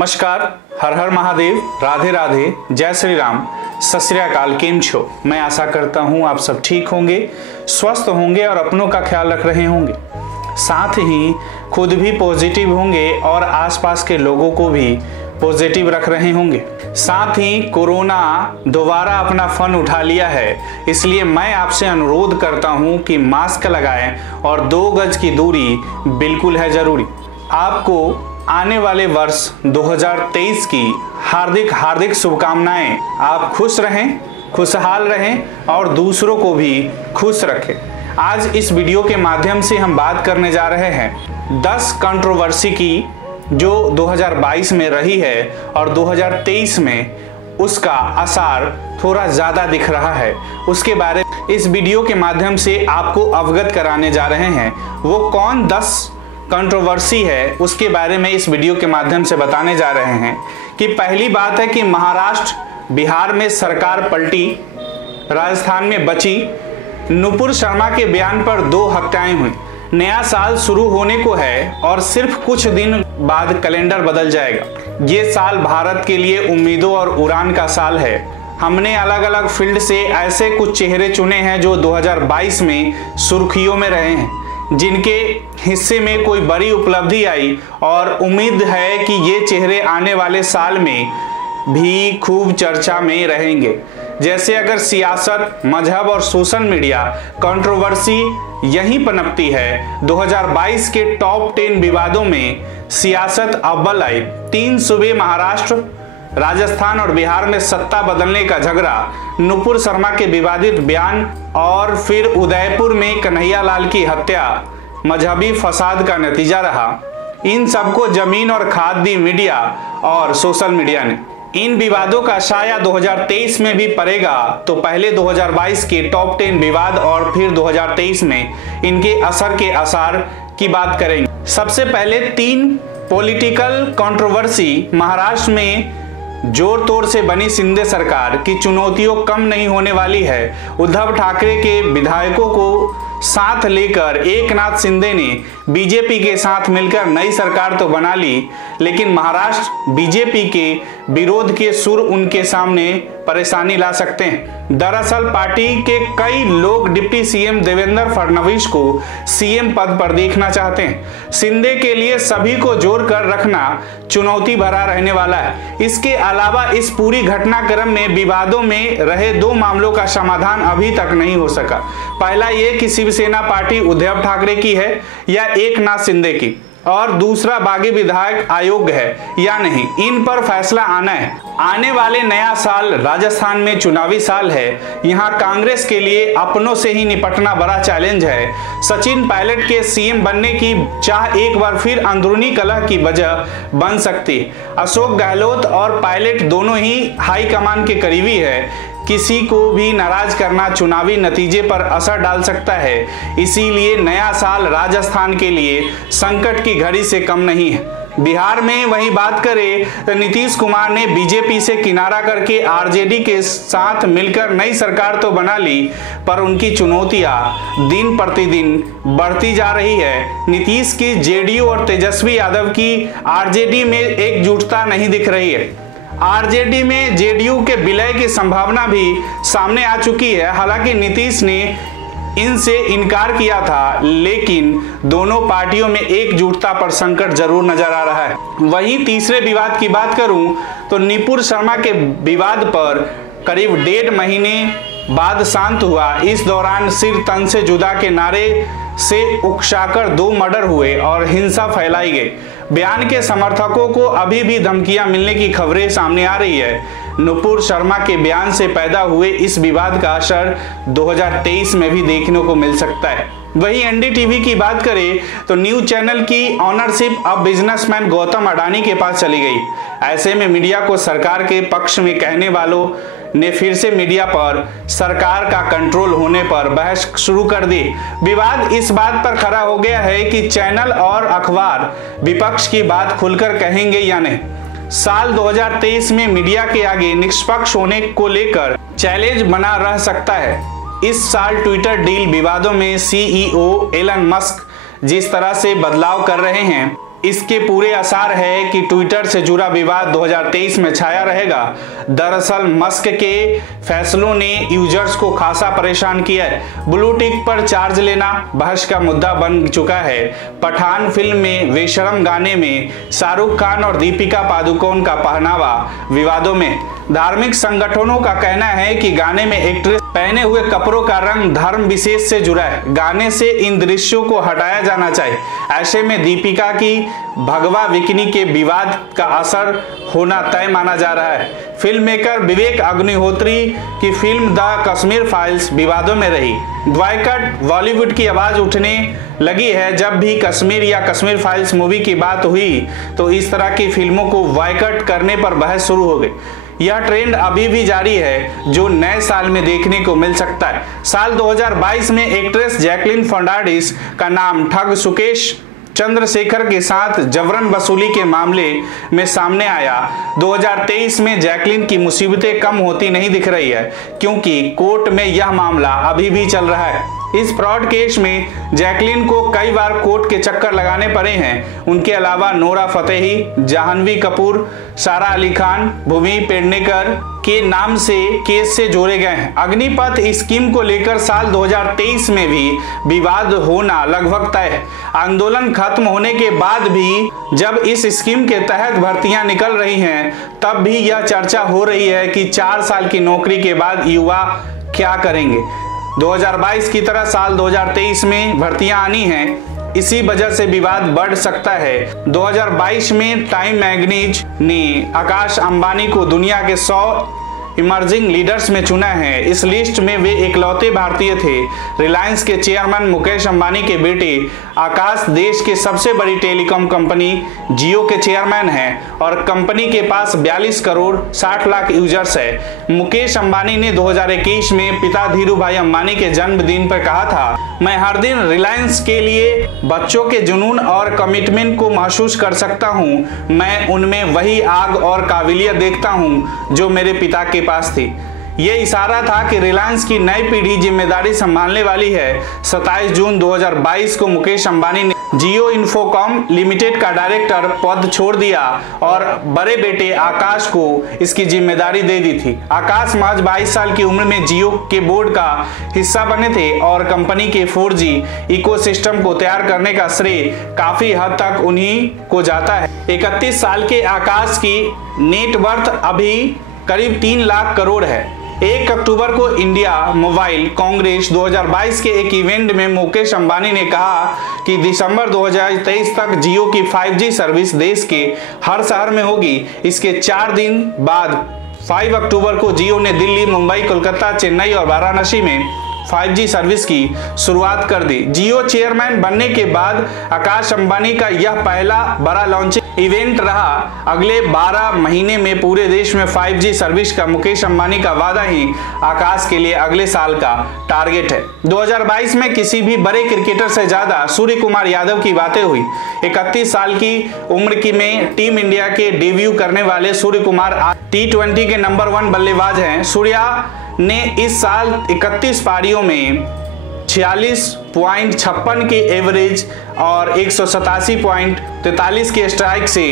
नमस्कार, हर हर महादेव, राधे राधे, जय श्री राम, सत श्री अकाल। केम छो? मैं आशा करता हूँ आप सब ठीक होंगे, स्वस्थ होंगे और अपनों का ख्याल रख रहे होंगे, साथ ही खुद भी पॉजिटिव होंगे और आसपास के लोगों को भी पॉजिटिव रख रहे होंगे। साथ ही कोरोना दोबारा अपना फन उठा लिया है, इसलिए मैं आपसे अनुरोध करता हूं कि मास्क लगाएं और 2 गज की दूरी बिल्कुल है जरूरी। आपको आने वाले वर्ष 2023 की हार्दिक हार्दिक शुभकामनाएं। आप खुश रहें, खुशहाल रहें और दूसरों को भी खुश रखें। आज इस वीडियो के माध्यम से हम बात करने जा रहे हैं 10 कंट्रोवर्सी की जो 2022 में रही है और 2023 में उसका असर थोड़ा ज़्यादा दिख रहा है। उसके बारे में इस वीडियो के माध्यम से आपको अवगत कराने जा रहे हैं। वो कौन 10 कंट्रोवर्सी है उसके बारे में इस वीडियो के माध्यम से बताने जा रहे हैं। कि पहली बात है कि महाराष्ट्र बिहार में सरकार पलटी, राजस्थान में बची, नुपुर शर्मा के बयान पर 2 हत्याएं हुई। नया साल शुरू होने को है और सिर्फ कुछ दिन बाद कैलेंडर बदल जाएगा। ये साल भारत के लिए उम्मीदों और उड़ान का साल है। हमने अलग अलग फील्ड से ऐसे कुछ चेहरे चुने हैं जो 2022 में सुर्खियों में रहे हैं, जिनके हिस्से में कोई बड़ी उपलब्धि आई और उम्मीद है कि ये चेहरे आने वाले साल में भी खूब चर्चा में रहेंगे। जैसे अगर सियासत, मजहब और सोशल मीडिया कंट्रोवर्सी यहीं पनपती है। 2022 के टॉप 10 विवादों में सियासत अव्वल आई। 3 सूबे महाराष्ट्र, राजस्थान और बिहार में सत्ता बदलने का झगड़ा, नुपुर शर्मा के विवादित बयान और फिर उदयपुर में कन्हैया लाल की हत्या मजहबी फसाद का नतीजा रहा। इन सबको जमीन और खाद दी मीडिया और सोशल मीडिया ने। इन विवादों का साया 2023 में भी पड़ेगा, तो पहले 2022 के टॉप 10 विवाद और फिर 2023 में इनके असर के आसार की बात करेंगे। सबसे पहले 3 पॉलिटिकल कंट्रोवर्सी। महाराष्ट्र में जोर तोड़ से बनी शिंदे सरकार की चुनौतियों कम नहीं होने वाली है। उद्धव ठाकरे के विधायकों को साथ लेकर एकनाथ शिंदे ने बीजेपी के साथ मिलकर नई सरकार तो बना ली, लेकिन महाराष्ट्र बीजेपी के विरोध के सुर उनके सामने परेशानी ला सकते हैं। दरअसल पार्टी के कई लोग डिप्टी सीएम देवेंद्र फडणवीस को सीएम पद पर देखना चाहते हैं। शिंदे के लिए सभी को जोड़ कर रखना चुनौती भरा रहने वाला है। इसके अलावा इस पूरी घटनाक्रम में विवादों में रहे 2 मामलों का समाधान अभी तक नहीं हो सका। पहला ये कि शिवसेना पार्टी उद्धव ठाकरे की है या एकनाथ शिंदे की, और दूसरा बागी विधायक आयोग है या नहीं। इन पर फैसला आना है। आने वाले नया साल राजस्थान में चुनावी साल है। यहाँ कांग्रेस के लिए अपनों से ही निपटना बड़ा चैलेंज है। सचिन पायलट के सीएम बनने की चाह एक बार फिर अंदरूनी कलह की वजह बन सकती। अशोक गहलोत और पायलट दोनों ही हाईकमान के करीबी है। किसी को भी नाराज करना चुनावी नतीजे पर असर डाल सकता है। इसीलिए नया साल राजस्थान के लिए संकट की घड़ी से कम नहीं है। बिहार में वही बात करें तो नीतीश कुमार ने बीजेपी से किनारा करके आरजेडी के साथ मिलकर नई सरकार तो बना ली, पर उनकी चुनौतियां दिन प्रतिदिन बढ़ती जा रही है। नीतीश की जेडीयू और तेजस्वी यादव की आरजेडी में एकजुटता नहीं दिख रही है। आरजेडी में जेडीयू के विलय की संभावना भी सामने आ चुकी है। हालांकि नीतीश ने इनसे इनकार किया था, लेकिन दोनों पार्टियों में एकजुटता पर संकट जरूर नजर आ रहा है। वहीं तीसरे विवाद की बात करूं तो नुपुर शर्मा के विवाद पर करीब 1.5 महीने बाद शांत हुआ। इस दौरान सिर तन से जुदा के नारे से उकसाकर 2 मर्डर हुए और हिंसा फैलाई गई। बयान के समर्थकों को अभी भी धमकियां मिलने की खबरें सामने आ रही है। नुपुर शर्मा के बयान से पैदा हुए इस विवाद का असर 2023 में भी देखने को मिल सकता है। वहीं एनडीटीवी की बात करें तो न्यूज चैनल की ऑनरशिप अब बिजनेसमैन गौतम अडानी के पास चली गई। ऐसे में मीडिया को सरकार के पक्ष में कहने वालों ने फिर से मीडिया पर सरकार का कंट्रोल होने पर बहस शुरू कर दी। विवाद इस बात पर खड़ा हो गया है कि चैनल और अखबार विपक्ष की बात खुलकर कहेंगे या नहीं। साल 2023 में मीडिया के आगे निष्पक्ष होने को लेकर चैलेंज बना रह सकता है। इस साल ट्विटर डील विवादों में सीईओ एलन मस्क जिस तरह से बदलाव कर रहे हैं इसके पूरे आसार है कि ट्विटर से जुड़ा विवाद 2023 में छाया रहेगा। दरअसल मस्क के फैसलों ने यूजर्स को खासा परेशान किया है। ब्लू टिक पर चार्ज लेना बहस का मुद्दा बन चुका है। पठान फिल्म में बेशरम गाने में शाहरुख खान और दीपिका पादुकोण का पहनावा विवादों में। धार्मिक संगठनों का कहना है कि गाने में एक्ट्रेस पहने हुए कपड़ों का रंग धर्म विशेष से जुड़ा है। गाने से इन दृश्यों को हटाया जाना चाहिए। ऐसे में दीपिका की भगवा बिकिनी के विवाद का असर होना तय माना जा रहा है। फिल्म मेकर विवेक अग्निहोत्री की फिल्म द कश्मीर फाइल्स विवादों में रही। बॉयकॉट बॉलीवुड की आवाज उठने लगी है। जब भी कश्मीर या कश्मीर फाइल्स मूवी की बात हुई तो इस तरह की फिल्मों को बॉयकॉट करने पर बहस शुरू हो गई। यह ट्रेंड अभी भी जारी है जो नए साल में देखने को मिल सकता है। साल 2022 में एक्ट्रेस जैकलीन फर्नांडिस का नाम ठग सुकेश चंद्रशेखर के साथ जबरन वसूली के मामले में सामने आया। 2023 में जैकलीन की मुसीबतें कम होती नहीं दिख रही है क्योंकि कोर्ट में यह मामला अभी भी चल रहा है। इस फ्रॉड केस में जैकलीन को कई बार कोर्ट के चक्कर लगाने पड़े हैं। उनके अलावा नोरा फतेही, जाह्नवी कपूर, सारा अली खान, भूमि पेडनेकर के नाम से केस से जोड़े गए हैं। अग्निपथ स्कीम को लेकर साल 2023 में भी विवाद होना लगभग तय है। आंदोलन खत्म होने के बाद भी जब इस स्कीम के तहत भर्तियां निकल रही हैं तब भी यह चर्चा हो रही है कि 4 साल की नौकरी के बाद युवा क्या करेंगे। 2022 की तरह साल 2023 में भर्तियां आनी हैं, इसी वजह से विवाद बढ़ सकता है। 2022 में टाइम मैगजीन ने आकाश अंबानी को दुनिया के 100 इमर्जिंग लीडर्स में चुना है। इस लिस्ट में वे इकलौते भारतीय थे। रिलायंस के चेयरमैन मुकेश अंबानी के बेटे आकाश देश के सबसे बड़ी टेलीकॉम कंपनी जियो के चेयरमैन हैं और कंपनी के पास 42 करोड़ 60 लाख यूजर्स है। मुकेश अंबानी ने 2021 में पिता धीरूभाई अंबानी के जन्मदिन पर कहा था, मैं हर दिन रिलायंस के लिए बच्चों के जुनून और कमिटमेंट को महसूस कर सकता हूं। मैं उनमें वही आग और काबिलियत देखता हूं जो मेरे पिता के पास थी। ये इशारा था कि रिलायंस की नई पीढ़ी जिम्मेदारी संभालने वाली है। 27 जून 2022 को मुकेश अंबानी ने जियो इन्फोकॉम लिमिटेड का डायरेक्टर पद छोड़ दिया और बड़े बेटे आकाश को इसकी जिम्मेदारी दे दी थी। आकाश महज 22 साल की उम्र में जियो के बोर्ड का हिस्सा बने थे और कंपनी के 4G इकोसिस्टम को तैयार करने का श्रेय काफी हद तक उन्हीं को जाता है। 31 साल के आकाश की नेटवर्थ अभी करीब 3 लाख करोड़ है। 1 अक्टूबर को इंडिया मोबाइल कांग्रेस 2022 के एक इवेंट में मुकेश अंबानी ने कहा कि दिसंबर 2023 तक जियो की 5G सर्विस देश के हर शहर में होगी। इसके 4 दिन बाद 5 अक्टूबर को जियो ने दिल्ली, मुंबई, कोलकाता, चेन्नई और वाराणसी में 5G सर्विस की शुरुआत कर दी। जियो चेयरमैन बनने के बाद आकाश अंबानी का यह पहला बड़ा लॉन्चिंग इवेंट रहा। अगले 12 महीने में पूरे देश में 5G सर्विस का मुकेश अंबानी का वादा ही आकाश के लिए अगले साल का टारगेट है। 2022 में किसी भी बड़े क्रिकेटर से ज्यादा सूर्य कुमार यादव की बातें हुई। 31 साल की उम्र की में टीम इंडिया के डेब्यू करने वाले सूर्य कुमार T20 के नंबर 1 बल्लेबाज हैं। सूर्या ने इस साल 31 पारियों में 46.56 की एवरेज और 187.43 के स्ट्राइक से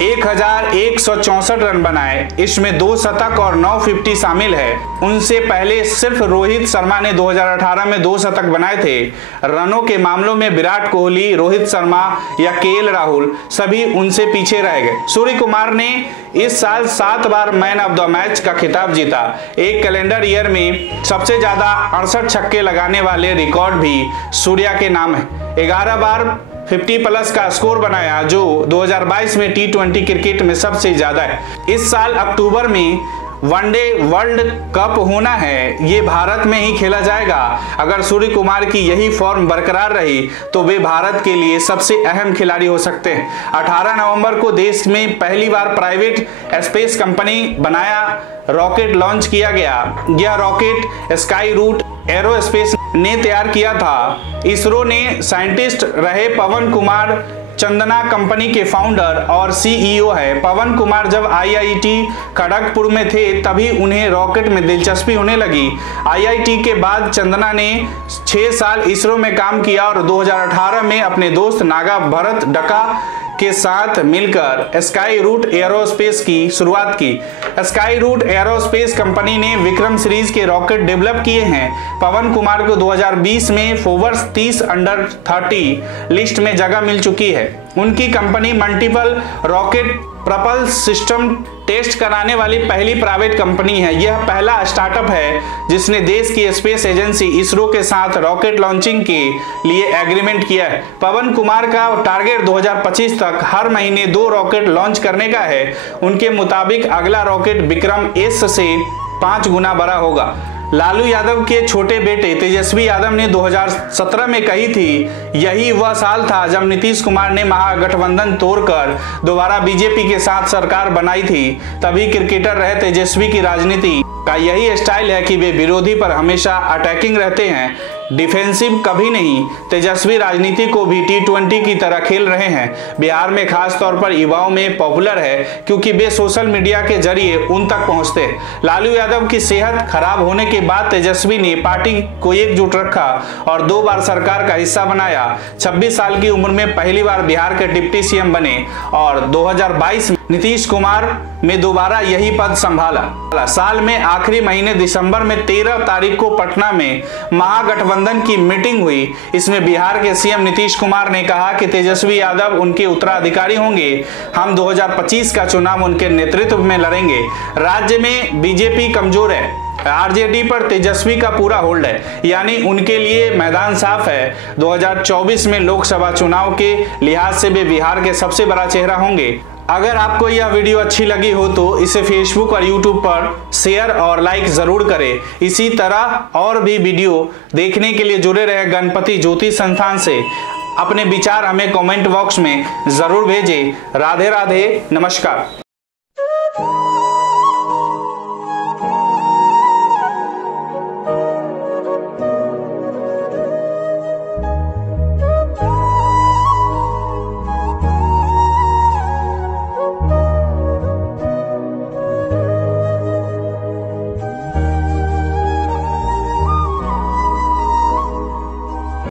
1164 रन बनाए। इसमें 2 शतक और 9 50 शामिल है। उनसे पहले सिर्फ रोहित शर्मा ने 2018 में 2 शतक बनाए थे। रनों के मामलों में विराट कोहली, रोहित शर्मा या KL राहुल सभी उनसे पीछे रह गए। सूर्य कुमार ने इस साल 7 बार मैन ऑफ द मैच का खिताब जीता। एक कैलेंडर ईयर में सबसे ज्यादा 68 छक्के लगाने वाले रिकॉर्ड भी सूर्या के नाम है। 11 बार 50+ का स्कोर बनाया जो 2022 में T20 क्रिकेट में सबसे ज्यादा है। इस साल अक्टूबर में वनडे वर्ल्ड कप होना है। ये भारत में ही खेला जाएगा। अगर सूर्य कुमार की यही फॉर्म बरकरार रही तो वे भारत के लिए सबसे अहम खिलाड़ी हो सकते हैं। 18 नवंबर को देश में पहली बार प्राइवेट स्पेस कंपनी बनाया रॉकेट लॉन्च किया गया। यह रॉकेट स्काई रूट एरोस्पेस ने तैयार किया था। इसरो ने साइंटिस्ट रहे पवन कुमार चंदना कंपनी के फाउंडर और CEO है। पवन कुमार जब IIT खड़गपुर में थे तभी उन्हें रॉकेट में दिलचस्पी होने लगी। IIT के बाद चंदना ने 6 साल इसरो में काम किया और 2018 में अपने दोस्त नागा भरत डका के साथ मिलकर स्काई रूट एरोस्पेस की शुरुआत की। स्काई रूट एरोस्पेस कंपनी ने विक्रम सीरीज के रॉकेट डेवलप किए हैं। पवन कुमार को 2020 में फोर्ब्स 30 अंडर 30 लिस्ट में जगह मिल चुकी है। उनकी company multiple rocket propulsion system test कराने वाली पहली प्राइवेट कंपनी है। यह पहला स्टार्टअप है जिसने देश की स्पेस एजेंसी इसरो के साथ रॉकेट लॉन्चिंग के लिए एग्रीमेंट किया है। पवन कुमार का टारगेट 2025 तक हर महीने 2 रॉकेट लॉन्च करने का है। उनके मुताबिक अगला रॉकेट विक्रम एस से 5 गुना बड़ा होगा। लालू यादव के छोटे बेटे तेजस्वी यादव ने 2017 में कही थी, यही वह साल था जब नीतीश कुमार ने महागठबंधन तोड़कर दोबारा बीजेपी के साथ सरकार बनाई थी। तभी क्रिकेटर रहे तेजस्वी की राजनीति का यही स्टाइल है कि वे विरोधी पर हमेशा अटैकिंग रहते हैं, डिफेंसिव कभी नहीं। तेजस्वी राजनीति को भी T20 की तरह खेल रहे हैं। बिहार में खास तौर पर युवाओं में पॉपुलर है क्योंकि वे सोशल मीडिया के जरिए उन तक पहुंचते हैं। लालू यादव की सेहत खराब होने के बाद तेजस्वी ने पार्टी को एकजुट रखा और 2 बार सरकार का हिस्सा बनाया। 26 साल की उम्र में पहली बार बिहार के डिप्टी सीएम बने और 2022 में नीतीश कुमार में दोबारा यही पद संभाला। साल में आखिरी महीने दिसंबर में 13 तारीख को पटना में महागठबंधन की मीटिंग हुई। इसमें बिहार के सीएम नीतीश कुमार ने कहा कि तेजस्वी यादव उनके उत्तराधिकारी होंगे। हम 2025 का चुनाव उनके नेतृत्व में लड़ेंगे। राज्य में बीजेपी कमजोर है, आरजेडी पर तेजस्वी का पूरा होल्ड है, यानी उनके लिए मैदान साफ है। 2024 में लोकसभा चुनाव के लिहाज से वे बिहार के सबसे बड़ा चेहरा होंगे। अगर आपको यह वीडियो अच्छी लगी हो तो इसे फेसबुक और यूट्यूब पर शेयर और लाइक जरूर करें। इसी तरह और भी वीडियो देखने के लिए जुड़े रहे गणपति ज्योतिष संस्थान से। अपने विचार हमें कमेंट बॉक्स में जरूर भेजें। राधे राधे, नमस्कार।